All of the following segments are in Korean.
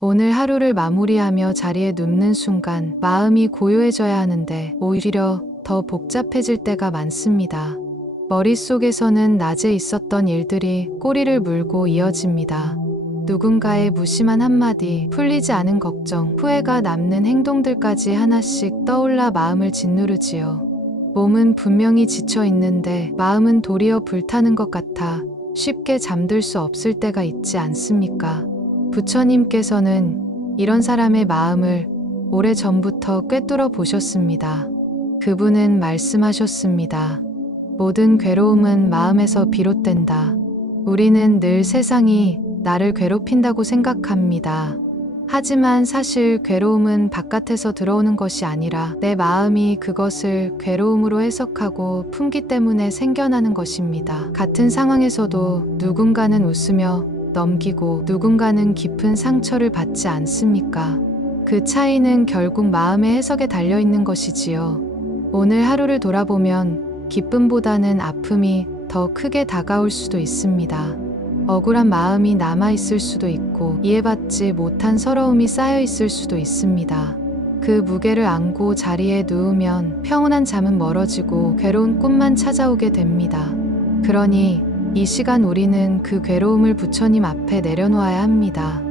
오늘 하루를 마무리하며 자리에 눕는 순간 마음이 고요해져야 하는데 오히려 더 복잡해질 때가 많습니다. 머릿속에서는 낮에 있었던 일들이 꼬리를 물고 이어집니다. 누군가의 무심한 한마디, 풀리지 않은 걱정, 후회가 남는 행동들까지 하나씩 떠올라 마음을 짓누르지요. 몸은 분명히 지쳐 있는데 마음은 도리어 불타는 것 같아 쉽게 잠들 수 없을 때가 있지 않습니까? 부처님께서는 이런 사람의 마음을 오래전부터 꿰뚫어 보셨습니다. 그분은 말씀하셨습니다. 모든 괴로움은 마음에서 비롯된다. 우리는 늘 세상이 나를 괴롭힌다고 생각합니다. 하지만 사실 괴로움은 바깥에서 들어오는 것이 아니라 내 마음이 그것을 괴로움으로 해석하고 품기 때문에 생겨나는 것입니다. 같은 상황에서도 누군가는 웃으며 넘기고 누군가는 깊은 상처를 받지 않습니까? 그 차이는 결국 마음의 해석에 달려 있는 것이지요. 오늘 하루를 돌아보면 기쁨보다는 아픔이 더 크게 다가올 수도 있습니다. 억울한 마음이 남아있을 수도 있고 이해받지 못한 서러움이 쌓여있을 수도 있습니다. 그 무게를 안고 자리에 누우면 평온한 잠은 멀어지고 괴로운 꿈만 찾아오게 됩니다. 그러니 이 시간 우리는 그 괴로움을 부처님 앞에 내려놓아야 합니다.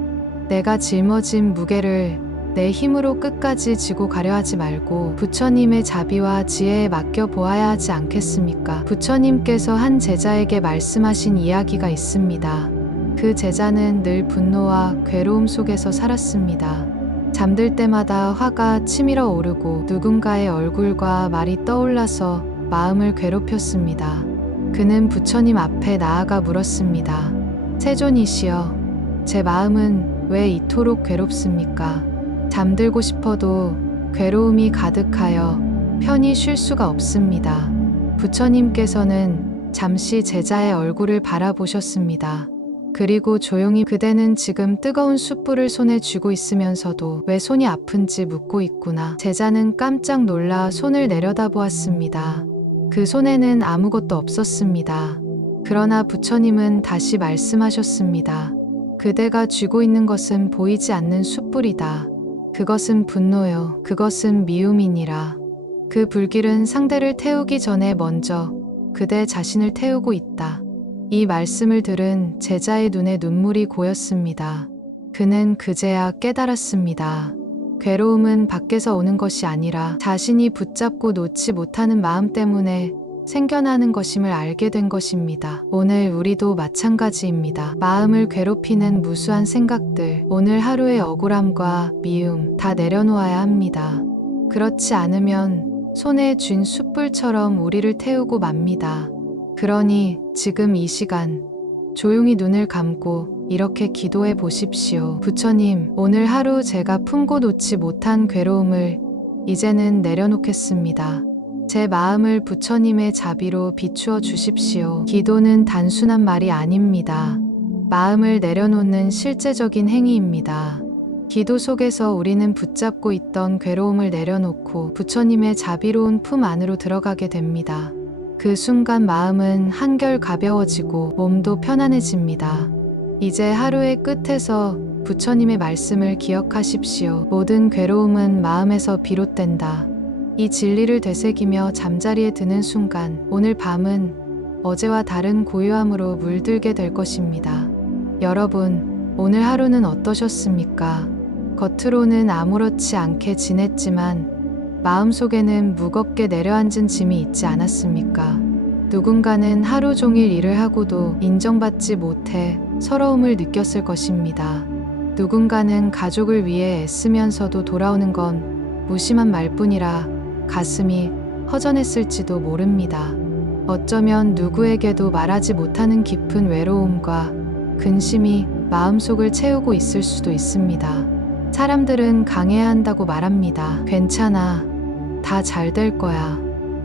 내가 짊어진 무게를 내 힘으로 끝까지 지고 가려 하지 말고 부처님의 자비와 지혜에 맡겨 보아야 하지 않겠습니까? 부처님께서 한 제자에게 말씀하신 이야기가 있습니다. 그 제자는 늘 분노와 괴로움 속에서 살았습니다. 잠들 때마다 화가 치밀어 오르고 누군가의 얼굴과 말이 떠올라서 마음을 괴롭혔습니다. 그는 부처님 앞에 나아가 물었습니다. 세존이시여, 제 마음은 왜 이토록 괴롭습니까? 잠들고 싶어도 괴로움이 가득하여 편히 쉴 수가 없습니다. 부처님께서는 잠시 제자의 얼굴을 바라보셨습니다. 그리고 조용히 그대는 지금 뜨거운 숯불을 손에 쥐고 있으면서도 왜 손이 아픈지 묻고 있구나. 제자는 깜짝 놀라 손을 내려다보았습니다. 그 손에는 아무것도 없었습니다. 그러나 부처님은 다시 말씀하셨습니다. 그대가 쥐고 있는 것은 보이지 않는 숯불이다. 그것은 분노요. 그것은 미움이니라. 그 불길은 상대를 태우기 전에 먼저 그대 자신을 태우고 있다. 이 말씀을 들은 제자의 눈에 눈물이 고였습니다. 그는 그제야 깨달았습니다. 괴로움은 밖에서 오는 것이 아니라 자신이 붙잡고 놓지 못하는 마음 때문에 생겨나는 것임을 알게 된 것입니다. 오늘 우리도 마찬가지입니다. 마음을 괴롭히는 무수한 생각들, 오늘 하루의 억울함과 미움 다 내려놓아야 합니다. 그렇지 않으면 손에 쥔 숯불처럼 우리를 태우고 맙니다. 그러니 지금 이 시간 조용히 눈을 감고 이렇게 기도해 보십시오. 부처님, 오늘 하루 제가 품고 놓지 못한 괴로움을 이제는 내려놓겠습니다. 제 마음을 부처님의 자비로 비추어 주십시오. 기도는 단순한 말이 아닙니다. 마음을 내려놓는 실제적인 행위입니다. 기도 속에서 우리는 붙잡고 있던 괴로움을 내려놓고 부처님의 자비로운 품 안으로 들어가게 됩니다. 그 순간 마음은 한결 가벼워지고 몸도 편안해집니다. 이제 하루의 끝에서 부처님의 말씀을 기억하십시오. 모든 괴로움은 마음에서 비롯된다. 이 진리를 되새기며 잠자리에 드는 순간 오늘 밤은 어제와 다른 고요함으로 물들게 될 것입니다. 여러분, 오늘 하루는 어떠셨습니까? 겉으로는 아무렇지 않게 지냈지만 마음속에는 무겁게 내려앉은 짐이 있지 않았습니까? 누군가는 하루 종일 일을 하고도 인정받지 못해 서러움을 느꼈을 것입니다. 누군가는 가족을 위해 애쓰면서도 돌아오는 건 무심한 말뿐이라 가슴이 허전했을지도 모릅니다. 어쩌면 누구에게도 말하지 못하는 깊은 외로움과 근심이 마음속을 채우고 있을 수도 있습니다. 사람들은 강해야 한다고 말합니다. 괜찮아. 다 잘 될 거야.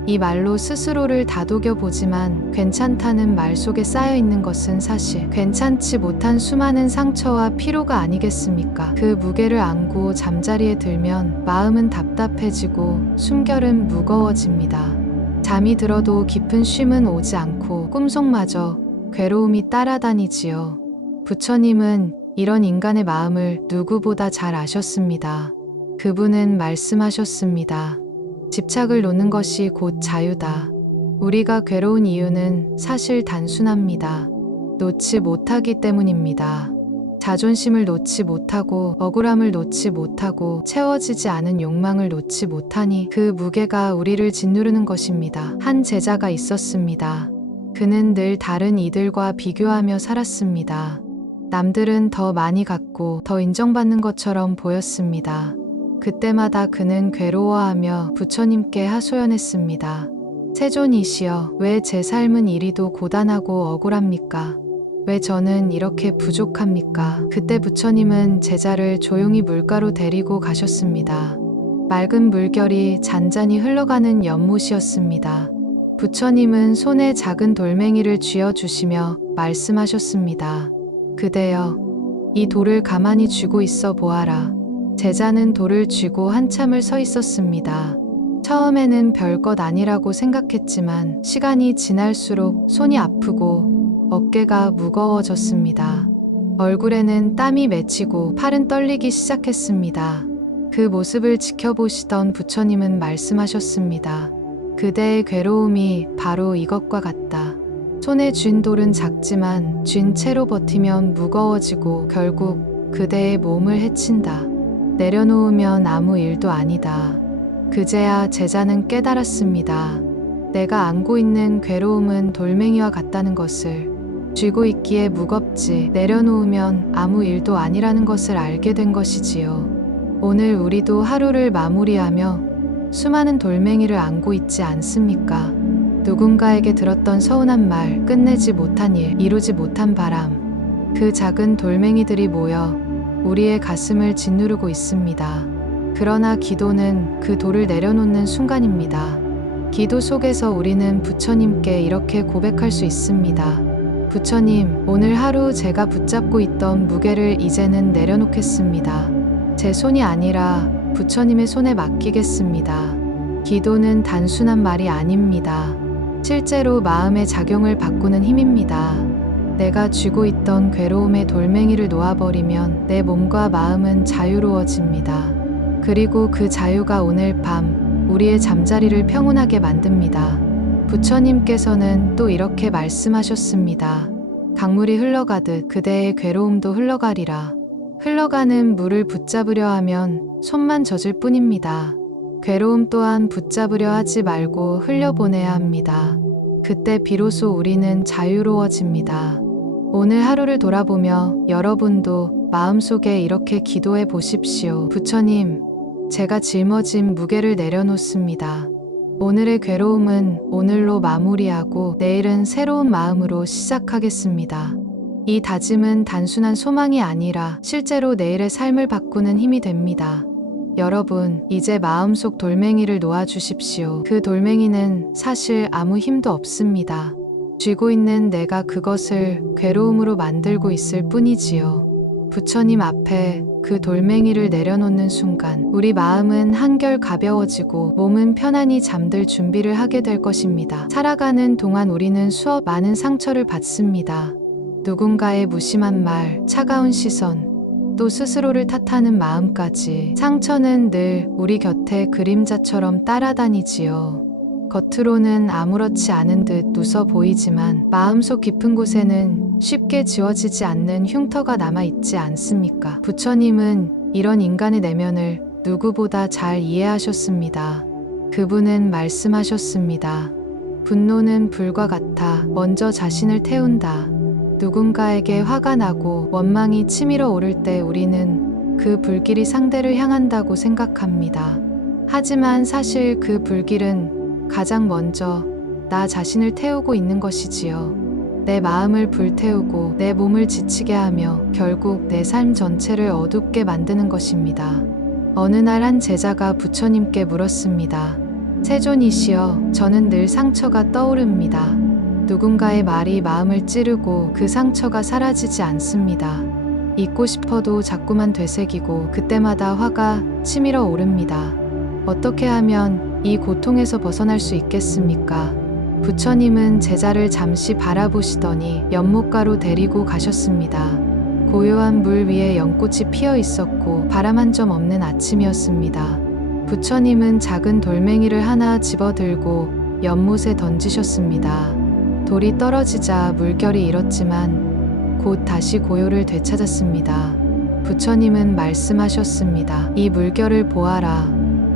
이 말로 스스로를 다독여 보지만 괜찮다는 말 속에 쌓여 있는 것은 사실 괜찮지 못한 수많은 상처와 피로가 아니겠습니까? 그 무게를 안고 잠자리에 들면 마음은 답답해지고 숨결은 무거워집니다. 잠이 들어도 깊은 쉼은 오지 않고 꿈속마저 괴로움이 따라다니지요. 부처님은 이런 인간의 마음을 누구보다 잘 아셨습니다. 그분은 말씀하셨습니다. 집착을 놓는 것이 곧 자유다. 우리가 괴로운 이유는 사실 단순합니다. 놓지 못하기 때문입니다. 자존심을 놓지 못하고 억울함을 놓지 못하고 채워지지 않은 욕망을 놓지 못하니 그 무게가 우리를 짓누르는 것입니다. 한 제자가 있었습니다. 그는 늘 다른 이들과 비교하며 살았습니다. 남들은 더 많이 갖고 더 인정받는 것처럼 보였습니다. 그때마다 그는 괴로워하며 부처님께 하소연했습니다. 세존이시여, 왜 제 삶은 이리도 고단하고 억울합니까? 왜 저는 이렇게 부족합니까? 그때 부처님은 제자를 조용히 물가로 데리고 가셨습니다. 맑은 물결이 잔잔히 흘러가는 연못이었습니다. 부처님은 손에 작은 돌멩이를 쥐어주시며 말씀하셨습니다. 그대여, 이 돌을 가만히 쥐고 있어 보아라. 제자는 돌을 쥐고 한참을 서 있었습니다. 처음에는 별것 아니라고 생각했지만 시간이 지날수록 손이 아프고 어깨가 무거워졌습니다. 얼굴에는 땀이 맺히고 팔은 떨리기 시작했습니다. 그 모습을 지켜보시던 부처님은 말씀하셨습니다. 그대의 괴로움이 바로 이것과 같다. 손에 쥔 돌은 작지만 쥔 채로 버티면 무거워지고 결국 그대의 몸을 해친다. 내려놓으면 아무 일도 아니다. 그제야 제자는 깨달았습니다. 내가 안고 있는 괴로움은 돌멩이와 같다는 것을, 쥐고 있기에 무겁지 내려놓으면 아무 일도 아니라는 것을 알게 된 것이지요. 오늘 우리도 하루를 마무리하며 수많은 돌멩이를 안고 있지 않습니까? 누군가에게 들었던 서운한 말, 끝내지 못한 일, 이루지 못한 바람, 그 작은 돌멩이들이 모여 우리의 가슴을 짓누르고 있습니다. 그러나 기도는 그 돌을 내려놓는 순간입니다. 기도 속에서 우리는 부처님께 이렇게 고백할 수 있습니다. 부처님, 오늘 하루 제가 붙잡고 있던 무게를 이제는 내려놓겠습니다. 제 손이 아니라 부처님의 손에 맡기겠습니다. 기도는 단순한 말이 아닙니다. 실제로 마음의 작용을 바꾸는 힘입니다. 내가 쥐고 있던 괴로움의 돌멩이를 놓아버리면 내 몸과 마음은 자유로워집니다. 그리고 그 자유가 오늘 밤 우리의 잠자리를 평온하게 만듭니다. 부처님께서는 또 이렇게 말씀하셨습니다. 강물이 흘러가듯 그대의 괴로움도 흘러가리라. 흘러가는 물을 붙잡으려 하면 손만 젖을 뿐입니다. 괴로움 또한 붙잡으려 하지 말고 흘려보내야 합니다. 그때 비로소 우리는 자유로워집니다. 오늘 하루를 돌아보며 여러분도 마음속에 이렇게 기도해 보십시오. 부처님, 제가 짊어진 무게를 내려놓습니다. 오늘의 괴로움은 오늘로 마무리하고 내일은 새로운 마음으로 시작하겠습니다. 이 다짐은 단순한 소망이 아니라 실제로 내일의 삶을 바꾸는 힘이 됩니다. 여러분, 이제 마음속 돌멩이를 놓아주십시오. 그 돌멩이는 사실 아무 힘도 없습니다. 쥐고 있는 내가 그것을 괴로움으로 만들고 있을 뿐이지요. 부처님 앞에 그 돌멩이를 내려놓는 순간 우리 마음은 한결 가벼워지고 몸은 편안히 잠들 준비를 하게 될 것입니다. 살아가는 동안 우리는 수억 많은 상처를 받습니다. 누군가의 무심한 말, 차가운 시선, 또 스스로를 탓하는 마음까지. 상처는 늘 우리 곁에 그림자처럼 따라다니지요. 겉으로는 아무렇지 않은 듯 웃어 보이지만 마음속 깊은 곳에는 쉽게 지워지지 않는 흉터가 남아있지 않습니까? 부처님은 이런 인간의 내면을 누구보다 잘 이해하셨습니다. 그분은 말씀하셨습니다. 분노는 불과 같아 먼저 자신을 태운다. 누군가에게 화가 나고 원망이 치밀어 오를 때 우리는 그 불길이 상대를 향한다고 생각합니다. 하지만 사실 그 불길은 가장 먼저 나 자신을 태우고 있는 것이지요. 내 마음을 불태우고 내 몸을 지치게 하며 결국 내 삶 전체를 어둡게 만드는 것입니다. 어느 날 한 제자가 부처님께 물었습니다. 세존이시여, 저는 늘 상처가 떠오릅니다. 누군가의 말이 마음을 찌르고 그 상처가 사라지지 않습니다. 잊고 싶어도 자꾸만 되새기고 그때마다 화가 치밀어 오릅니다. 어떻게 하면 이 고통에서 벗어날 수 있겠습니까? 부처님은 제자를 잠시 바라보시더니 연못가로 데리고 가셨습니다. 고요한 물 위에 연꽃이 피어 있었고 바람 한 점 없는 아침이었습니다. 부처님은 작은 돌멩이를 하나 집어들고 연못에 던지셨습니다. 돌이 떨어지자 물결이 일었지만 곧 다시 고요를 되찾았습니다. 부처님은 말씀하셨습니다. 이 물결을 보아라.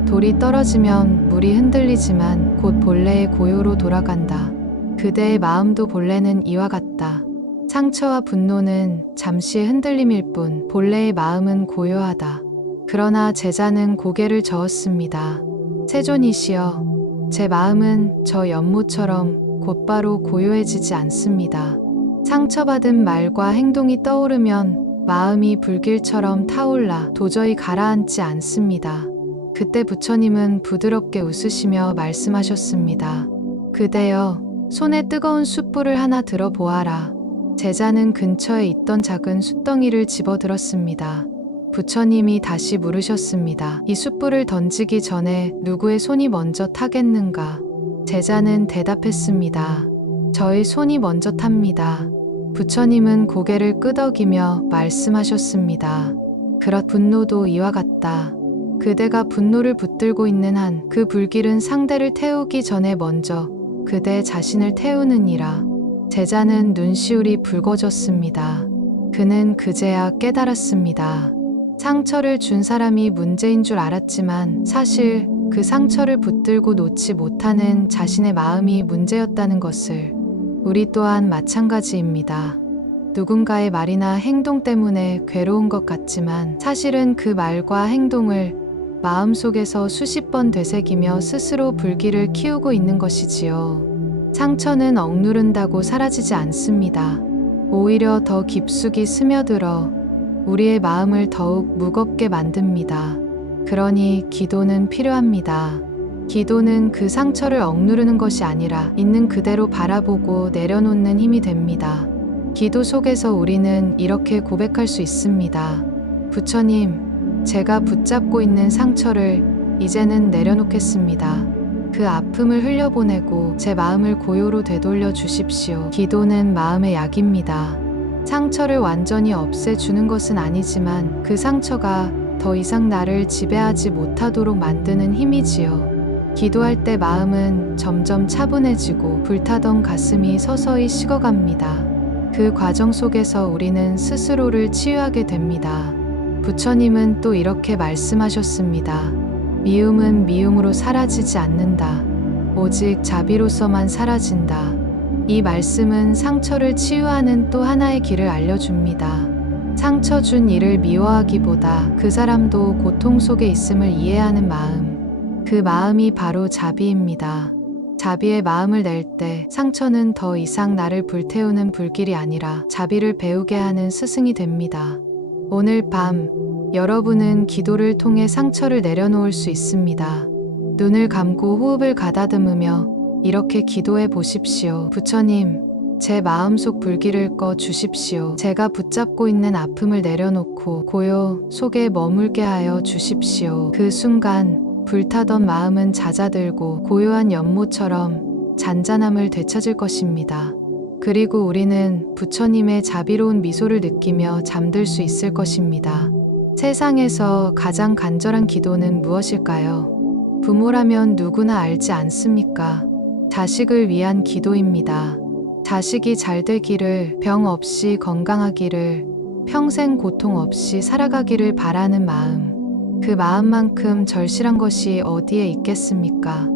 돌이 떨어지면 물이 흔들리지만 곧 본래의 고요로 돌아간다. 그대의 마음도 본래는 이와 같다. 상처와 분노는 잠시의 흔들림일 뿐 본래의 마음은 고요하다. 그러나 제자는 고개를 저었습니다. 세존이시여, 제 마음은 저 연못처럼 곧바로 고요해지지 않습니다. 상처받은 말과 행동이 떠오르면 마음이 불길처럼 타올라 도저히 가라앉지 않습니다. 그때 부처님은 부드럽게 웃으시며 말씀하셨습니다. 그대여, 손에 뜨거운 숯불을 하나 들어보아라. 제자는 근처에 있던 작은 숯덩이를 집어들었습니다. 부처님이 다시 물으셨습니다. 이 숯불을 던지기 전에 누구의 손이 먼저 타겠는가? 제자는 대답했습니다. 저의 손이 먼저 탑니다. 부처님은 고개를 끄덕이며 말씀하셨습니다. 그렇 분노도 이와 같다. 그대가 분노를 붙들고 있는 한 그 불길은 상대를 태우기 전에 먼저 그대 자신을 태우느니라. 제자는 눈시울이 붉어졌습니다. 그는 그제야 깨달았습니다. 상처를 준 사람이 문제인 줄 알았지만 사실 그 상처를 붙들고 놓지 못하는 자신의 마음이 문제였다는 것을. 우리 또한 마찬가지입니다. 누군가의 말이나 행동 때문에 괴로운 것 같지만 사실은 그 말과 행동을 마음속에서 수십 번 되새기며 스스로 불길을 키우고 있는 것이지요. 상처는 억누른다고 사라지지 않습니다. 오히려 더 깊숙이 스며들어 우리의 마음을 더욱 무겁게 만듭니다. 그러니 기도는 필요합니다. 기도는 그 상처를 억누르는 것이 아니라 있는 그대로 바라보고 내려놓는 힘이 됩니다. 기도 속에서 우리는 이렇게 고백할 수 있습니다. 부처님, 제가 붙잡고 있는 상처를 이제는 내려놓겠습니다. 그 아픔을 흘려보내고 제 마음을 고요로 되돌려 주십시오. 기도는 마음의 약입니다. 상처를 완전히 없애주는 것은 아니지만 그 상처가 더 이상 나를 지배하지 못하도록 만드는 힘이지요. 기도할 때 마음은 점점 차분해지고 불타던 가슴이 서서히 식어갑니다. 그 과정 속에서 우리는 스스로를 치유하게 됩니다. 부처님은 또 이렇게 말씀하셨습니다. 미움은 미움으로 사라지지 않는다. 오직 자비로서만 사라진다. 이 말씀은 상처를 치유하는 또 하나의 길을 알려줍니다. 상처 준 이를 미워하기보다 그 사람도 고통 속에 있음을 이해하는 마음. 그 마음이 바로 자비입니다. 자비의 마음을 낼 때 상처는 더 이상 나를 불태우는 불길이 아니라 자비를 배우게 하는 스승이 됩니다. 오늘 밤 여러분은 기도를 통해 상처를 내려놓을 수 있습니다. 눈을 감고 호흡을 가다듬으며 이렇게 기도해 보십시오. 부처님, 제 마음속 불길을 꺼 주십시오. 제가 붙잡고 있는 아픔을 내려놓고 고요 속에 머물게 하여 주십시오. 그 순간 불타던 마음은 잦아들고 고요한 연못처럼 잔잔함을 되찾을 것입니다. 그리고 우리는 부처님의 자비로운 미소를 느끼며 잠들 수 있을 것입니다. 세상에서 가장 간절한 기도는 무엇일까요? 부모라면 누구나 알지 않습니까? 자식을 위한 기도입니다. 자식이 잘 되기를, 병 없이 건강하기를, 평생 고통 없이 살아가기를 바라는 마음. 그 마음만큼 절실한 것이 어디에 있겠습니까?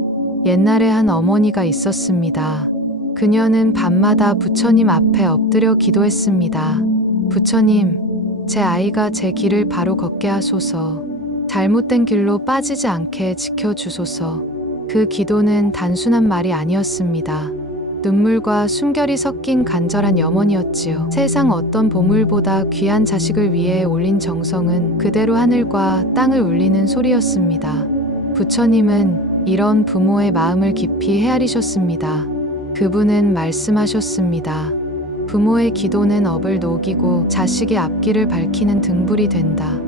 옛날에 한 어머니가 있었습니다. 그녀는 밤마다 부처님 앞에 엎드려 기도했습니다. 부처님, 제 아이가 제 길을 바로 걷게 하소서. 잘못된 길로 빠지지 않게 지켜주소서. 그 기도는 단순한 말이 아니었습니다. 눈물과 숨결이 섞인 간절한 염원이었지요. 세상 어떤 보물보다 귀한 자식을 위해 올린 정성은 그대로 하늘과 땅을 울리는 소리였습니다. 부처님은 이런 부모의 마음을 깊이 헤아리셨습니다. 그분은 말씀하셨습니다. 부모의 기도는 업을 녹이고 자식의 앞길을 밝히는 등불이 된다.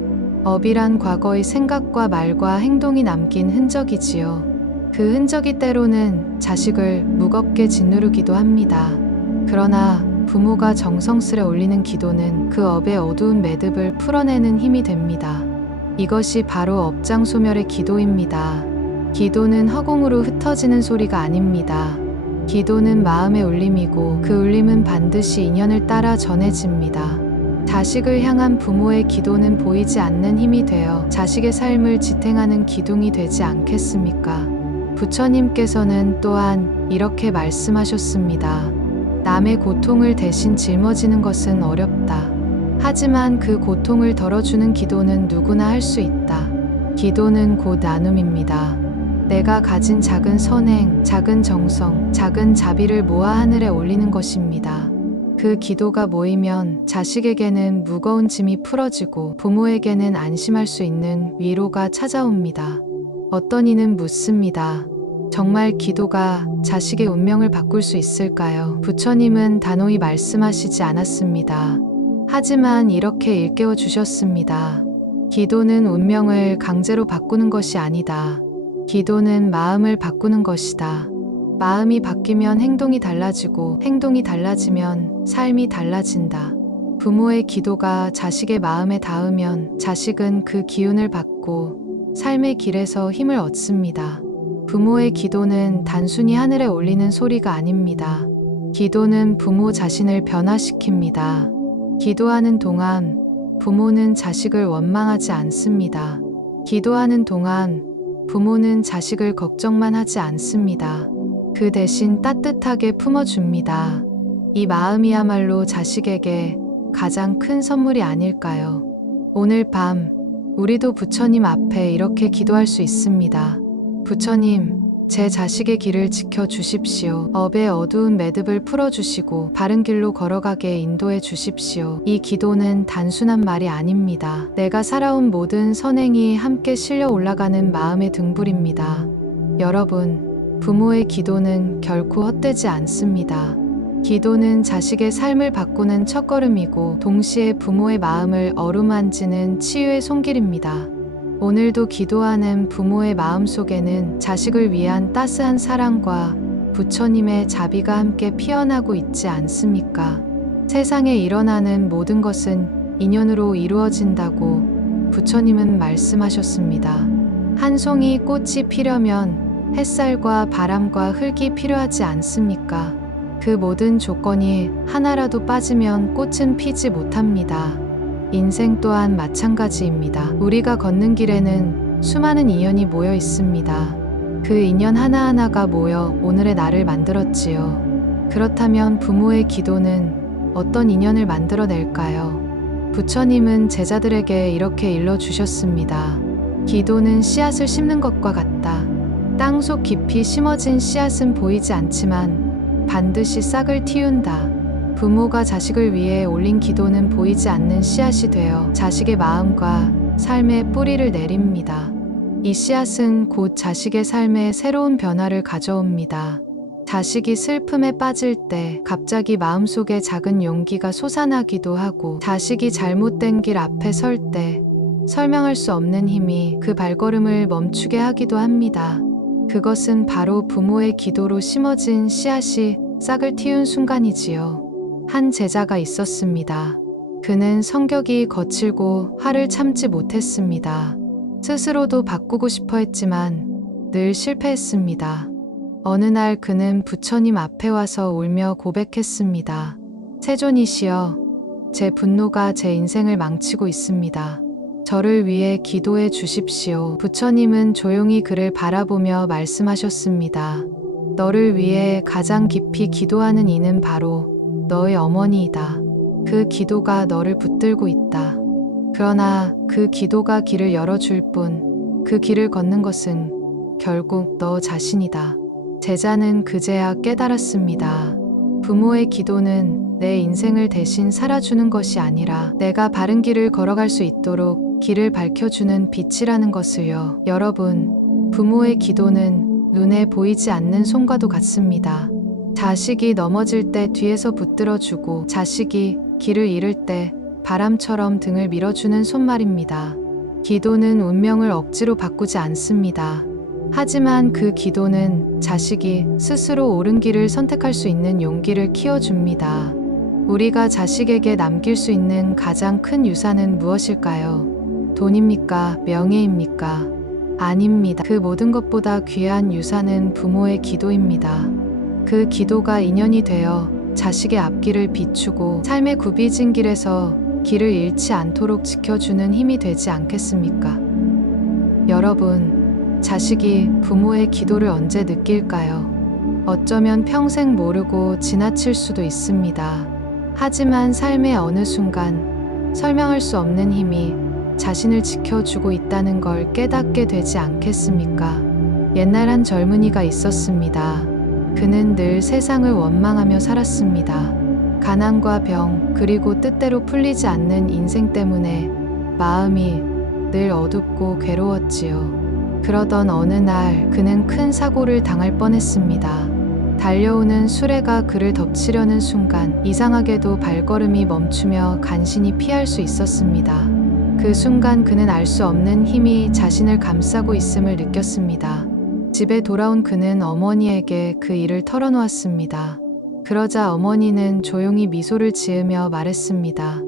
업이란 과거의 생각과 말과 행동이 남긴 흔적이지요. 그 흔적이 때로는 자식을 무겁게 짓누르기도 합니다. 그러나 부모가 정성스레 올리는 기도는 그 업의 어두운 매듭을 풀어내는 힘이 됩니다. 이것이 바로 업장소멸의 기도입니다. 기도는 허공으로 흩어지는 소리가 아닙니다. 기도는 마음의 울림이고 그 울림은 반드시 인연을 따라 전해집니다. 자식을 향한 부모의 기도는 보이지 않는 힘이 되어 자식의 삶을 지탱하는 기둥이 되지 않겠습니까? 부처님께서는 또한 이렇게 말씀하셨습니다. 남의 고통을 대신 짊어지는 것은 어렵다. 하지만 그 고통을 덜어주는 기도는 누구나 할 수 있다. 기도는 곧 나눔입니다. 내가 가진 작은 선행, 작은 정성, 작은 자비를 모아 하늘에 올리는 것입니다. 그 기도가 모이면 자식에게는 무거운 짐이 풀어지고 부모에게는 안심할 수 있는 위로가 찾아옵니다. 어떤 이는 묻습니다. 정말 기도가 자식의 운명을 바꿀 수 있을까요? 부처님은 단호히 말씀하시지 않았습니다. 하지만 이렇게 일깨워 주셨습니다. 기도는 운명을 강제로 바꾸는 것이 아니다. 기도는 마음을 바꾸는 것이다. 마음이 바뀌면 행동이 달라지고 행동이 달라지면 삶이 달라진다. 부모의 기도가 자식의 마음에 닿으면 자식은 그 기운을 받고 삶의 길에서 힘을 얻습니다. 부모의 기도는 단순히 하늘에 올리는 소리가 아닙니다. 기도는 부모 자신을 변화시킵니다. 기도하는 동안 부모는 자식을 원망하지 않습니다. 기도하는 동안 부모는 자식을 걱정만 하지 않습니다. 그 대신 따뜻하게 품어줍니다. 이 마음이야말로 자식에게 가장 큰 선물이 아닐까요? 오늘 밤 우리도 부처님 앞에 이렇게 기도할 수 있습니다. 부처님, 제 자식의 길을 지켜주십시오. 업의 어두운 매듭을 풀어주시고 바른 길로 걸어가게 인도해 주십시오. 이 기도는 단순한 말이 아닙니다. 내가 살아온 모든 선행이 함께 실려 올라가는 마음의 등불입니다. 여러분, 부모의 기도는 결코 헛되지 않습니다. 기도는 자식의 삶을 바꾸는 첫걸음이고 동시에 부모의 마음을 어루만지는 치유의 손길입니다. 오늘도 기도하는 부모의 마음속에는 자식을 위한 따스한 사랑과 부처님의 자비가 함께 피어나고 있지 않습니까? 세상에 일어나는 모든 것은 인연으로 이루어진다고 부처님은 말씀하셨습니다. 한 송이 꽃이 피려면 햇살과 바람과 흙이 필요하지 않습니까? 그 모든 조건이 하나라도 빠지면 꽃은 피지 못합니다. 인생 또한 마찬가지입니다. 우리가 걷는 길에는 수많은 인연이 모여 있습니다. 그 인연 하나하나가 모여 오늘의 나를 만들었지요. 그렇다면 부모의 기도는 어떤 인연을 만들어낼까요? 부처님은 제자들에게 이렇게 일러주셨습니다. 기도는 씨앗을 심는 것과 같다. 땅속 깊이 심어진 씨앗은 보이지 않지만 반드시 싹을 틔운다. 부모가 자식을 위해 올린 기도는 보이지 않는 씨앗이 되어 자식의 마음과 삶에 뿌리를 내립니다. 이 씨앗은 곧 자식의 삶에 새로운 변화를 가져옵니다. 자식이 슬픔에 빠질 때 갑자기 마음속에 작은 용기가 솟아나기도 하고 자식이 잘못된 길 앞에 설 때 설명할 수 없는 힘이 그 발걸음을 멈추게 하기도 합니다. 그것은 바로 부모의 기도로 심어진 씨앗이 싹을 틔운 순간이지요. 한 제자가 있었습니다. 그는 성격이 거칠고 화를 참지 못했습니다. 스스로도 바꾸고 싶어 했지만 늘 실패했습니다. 어느 날 그는 부처님 앞에 와서 울며 고백했습니다. 세존이시여, 제 분노가 제 인생을 망치고 있습니다. 저를 위해 기도해 주십시오. 부처님은 조용히 그를 바라보며 말씀하셨습니다. 너를 위해 가장 깊이 기도하는 이는 바로 너의 어머니이다. 그 기도가 너를 붙들고 있다. 그러나 그 기도가 길을 열어줄 뿐, 그 길을 걷는 것은 결국 너 자신이다. 제자는 그제야 깨달았습니다. 부모의 기도는 내 인생을 대신 살아주는 것이 아니라 내가 바른 길을 걸어갈 수 있도록 길을 밝혀주는 빛이라는 것을요. 여러분, 부모의 기도는 눈에 보이지 않는 손과도 같습니다. 자식이 넘어질 때 뒤에서 붙들어주고 자식이 길을 잃을 때 바람처럼 등을 밀어주는 손말입니다. 기도는 운명을 억지로 바꾸지 않습니다. 하지만 그 기도는 자식이 스스로 옳은 길을 선택할 수 있는 용기를 키워줍니다. 우리가 자식에게 남길 수 있는 가장 큰 유산은 무엇일까요? 돈입니까? 명예입니까? 아닙니다. 그 모든 것보다 귀한 유산은 부모의 기도입니다. 그 기도가 인연이 되어 자식의 앞길을 비추고 삶의 굽이진 길에서 길을 잃지 않도록 지켜주는 힘이 되지 않겠습니까? 여러분, 자식이 부모의 기도를 언제 느낄까요? 어쩌면 평생 모르고 지나칠 수도 있습니다. 하지만 삶의 어느 순간 설명할 수 없는 힘이 자신을 지켜주고 있다는 걸 깨닫게 되지 않겠습니까? 옛날 한 젊은이가 있었습니다. 그는 늘 세상을 원망하며 살았습니다. 가난과 병, 그리고 뜻대로 풀리지 않는 인생 때문에 마음이 늘 어둡고 괴로웠지요. 그러던 어느 날 그는 큰 사고를 당할 뻔했습니다. 달려오는 수레가 그를 덮치려는 순간 이상하게도 발걸음이 멈추며 간신히 피할 수 있었습니다. 그 순간 그는 알 수 없는 힘이 자신을 감싸고 있음을 느꼈습니다. 집에 돌아온 그는 어머니에게 그 일을 털어놓았습니다. 그러자 어머니는 조용히 미소를 지으며 말했습니다.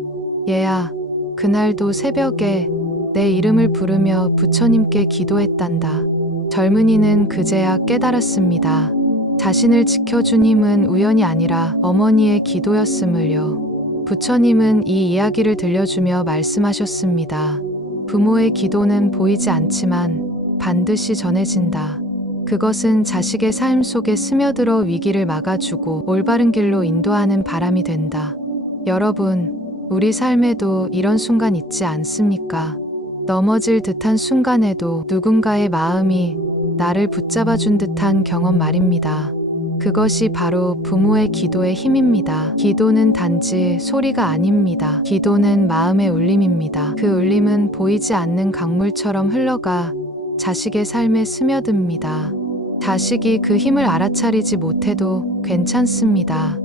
얘야, 그날도 새벽에 내 이름을 부르며 부처님께 기도했단다. 젊은이는 그제야 깨달았습니다. 자신을 지켜준 힘은 우연이 아니라 어머니의 기도였음을요. 부처님은 이 이야기를 들려주며 말씀하셨습니다. 부모의 기도는 보이지 않지만 반드시 전해진다. 그것은 자식의 삶 속에 스며들어 위기를 막아주고 올바른 길로 인도하는 바람이 된다. 여러분, 우리 삶에도 이런 순간 있지 않습니까? 넘어질 듯한 순간에도 누군가의 마음이 나를 붙잡아준 듯한 경험 말입니다. 그것이 바로 부모의 기도의 힘입니다. 기도는 단지 소리가 아닙니다. 기도는 마음의 울림입니다. 그 울림은 보이지 않는 강물처럼 흘러가 자식의 삶에 스며듭니다. 자식이 그 힘을 알아차리지 못해도 괜찮습니다.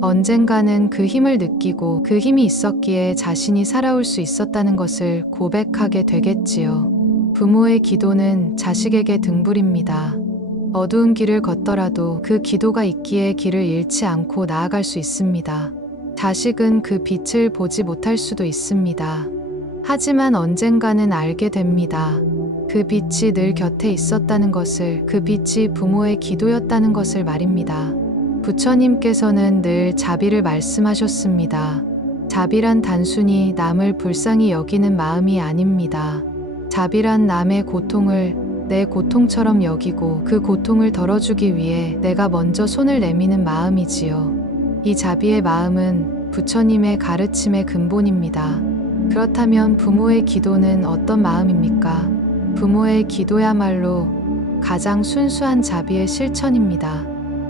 언젠가는 그 힘을 느끼고 그 힘이 있었기에 자신이 살아올 수 있었다는 것을 고백하게 되겠지요. 부모의 기도는 자식에게 등불입니다. 어두운 길을 걷더라도 그 기도가 있기에 길을 잃지 않고 나아갈 수 있습니다. 자식은 그 빛을 보지 못할 수도 있습니다. 하지만 언젠가는 알게 됩니다. 그 빛이 늘 곁에 있었다는 것을, 그 빛이 부모의 기도였다는 것을 말입니다. 부처님께서는 늘 자비를 말씀하셨습니다. 자비란 단순히 남을 불쌍히 여기는 마음이 아닙니다. 자비란 남의 고통을 내 고통처럼 여기고 그 고통을 덜어주기 위해 내가 먼저 손을 내미는 마음이지요. 이 자비의 마음은 부처님의 가르침의 근본입니다. 그렇다면 부모의 기도는 어떤 마음입니까? 부모의 기도야말로 가장 순수한 자비의 실천입니다.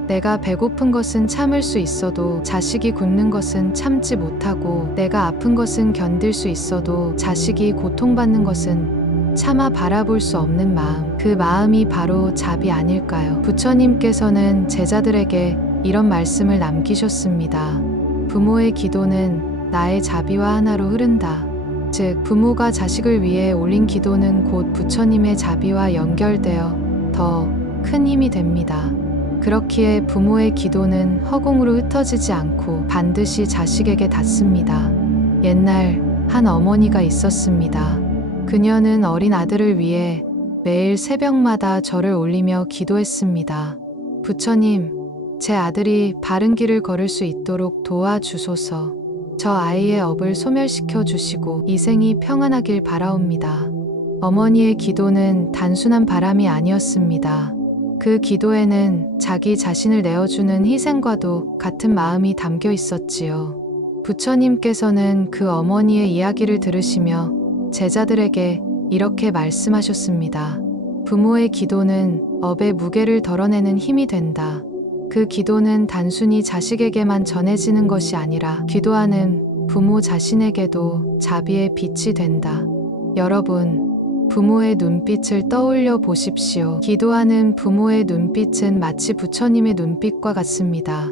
내가 배고픈 것은 참을 수 있어도 자식이 굶는 것은 참지 못하고, 내가 아픈 것은 견딜 수 있어도 자식이 고통받는 것은 차마 바라볼 수 없는 마음, 그 마음이 바로 자비 아닐까요? 부처님께서는 제자들에게 이런 말씀을 남기셨습니다. 부모의 기도는 나의 자비와 하나로 흐른다. 즉, 부모가 자식을 위해 올린 기도는 곧 부처님의 자비와 연결되어 더 큰 힘이 됩니다. 그렇기에 부모의 기도는 허공으로 흩어지지 않고 반드시 자식에게 닿습니다. 옛날 한 어머니가 있었습니다. 그녀는 어린 아들을 위해 매일 새벽마다 절을 올리며 기도했습니다. 부처님, 제 아들이 바른 길을 걸을 수 있도록 도와주소서. 저 아이의 업을 소멸시켜 주시고 이생이 평안하길 바라옵니다. 어머니의 기도는 단순한 바람이 아니었습니다. 그 기도에는 자기 자신을 내어주는 희생과도 같은 마음이 담겨 있었지요. 부처님께서는 그 어머니의 이야기를 들으시며 제자들에게 이렇게 말씀하셨습니다. 부모의 기도는 업의 무게를 덜어내는 힘이 된다. 그 기도는 단순히 자식에게만 전해지는 것이 아니라 기도하는 부모 자신에게도 자비의 빛이 된다. 여러분, 부모의 눈빛을 떠올려 보십시오. 기도하는 부모의 눈빛은 마치 부처님의 눈빛과 같습니다.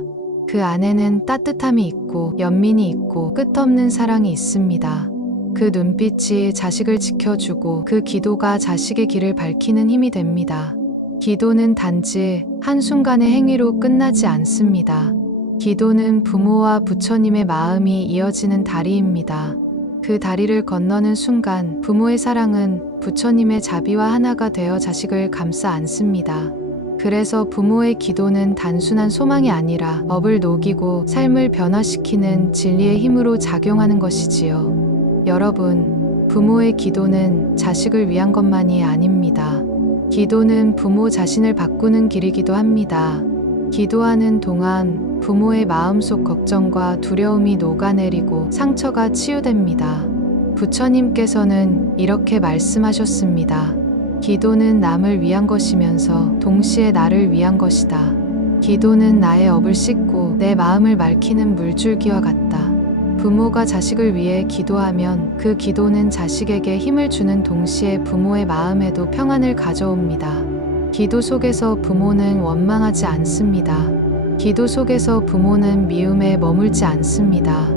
그 안에는 따뜻함이 있고 연민이 있고 끝없는 사랑이 있습니다. 그 눈빛이 자식을 지켜주고 그 기도가 자식의 길을 밝히는 힘이 됩니다. 기도는 단지 한순간의 행위로 끝나지 않습니다. 기도는 부모와 부처님의 마음이 이어지는 다리입니다. 그 다리를 건너는 순간 부모의 사랑은 부처님의 자비와 하나가 되어 자식을 감싸 안습니다. 그래서 부모의 기도는 단순한 소망이 아니라 업을 녹이고 삶을 변화시키는 진리의 힘으로 작용하는 것이지요. 여러분, 부모의 기도는 자식을 위한 것만이 아닙니다. 기도는 부모 자신을 바꾸는 길이기도 합니다. 기도하는 동안 부모의 마음속 걱정과 두려움이 녹아내리고 상처가 치유됩니다. 부처님께서는 이렇게 말씀하셨습니다. 기도는 남을 위한 것이면서 동시에 나를 위한 것이다. 기도는 나의 업을 씻고 내 마음을 맑히는 물줄기와 같다. 부모가 자식을 위해 기도하면 그 기도는 자식에게 힘을 주는 동시에 부모의 마음에도 평안을 가져옵니다. 기도 속에서 부모는 원망하지 않습니다. 기도 속에서 부모는 미움에 머물지 않습니다.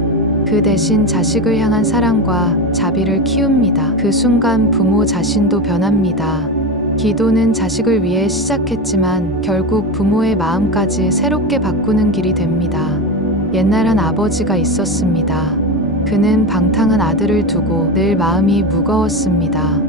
그 대신 자식을 향한 사랑과 자비를 키웁니다. 그 순간 부모 자신도 변합니다. 기도는 자식을 위해 시작했지만 결국 부모의 마음까지 새롭게 바꾸는 길이 됩니다. 옛날 한 아버지가 있었습니다. 그는 방탕한 아들을 두고 늘 마음이 무거웠습니다.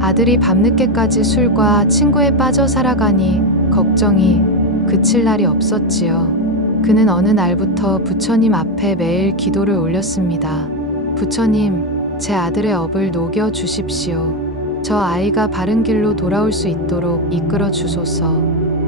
아들이 밤늦게까지 술과 친구에 빠져 살아가니 걱정이 그칠 날이 없었지요. 그는 어느 날부터 부처님 앞에 매일 기도를 올렸습니다. 부처님, 제 아들의 업을 녹여 주십시오. 저 아이가 바른 길로 돌아올 수 있도록 이끌어 주소서.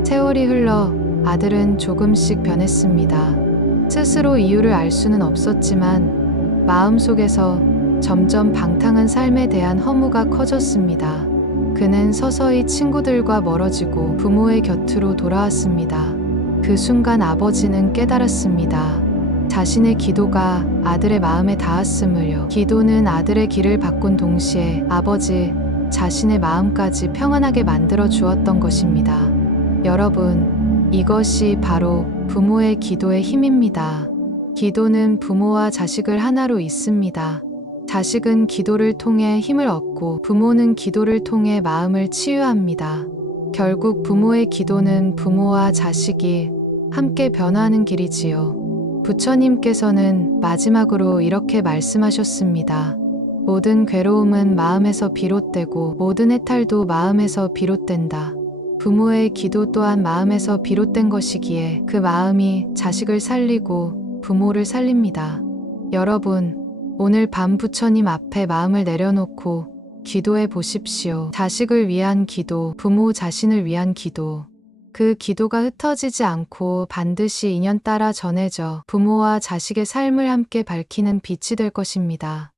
세월이 흘러 아들은 조금씩 변했습니다. 스스로 이유를 알 수는 없었지만 마음속에서 점점 방탕한 삶에 대한 허무가 커졌습니다. 그는 서서히 친구들과 멀어지고 부모의 곁으로 돌아왔습니다. 그 순간 아버지는 깨달았습니다. 자신의 기도가 아들의 마음에 닿았음을요. 기도는 아들의 길을 바꾼 동시에 아버지 자신의 마음까지 평안하게 만들어 주었던 것입니다. 여러분, 이것이 바로 부모의 기도의 힘입니다. 기도는 부모와 자식을 하나로 잇습니다. 자식은 기도를 통해 힘을 얻고 부모는 기도를 통해 마음을 치유합니다. 결국 부모의 기도는 부모와 자식이 함께 변화하는 길이지요. 부처님께서는 마지막으로 이렇게 말씀하셨습니다. 모든 괴로움은 마음에서 비롯되고 모든 해탈도 마음에서 비롯된다. 부모의 기도 또한 마음에서 비롯된 것이기에 그 마음이 자식을 살리고 부모를 살립니다. 여러분, 오늘 밤 부처님 앞에 마음을 내려놓고 기도해 보십시오. 자식을 위한 기도, 부모 자신을 위한 기도. 그 기도가 흩어지지 않고 반드시 인연 따라 전해져 부모와 자식의 삶을 함께 밝히는 빛이 될 것입니다.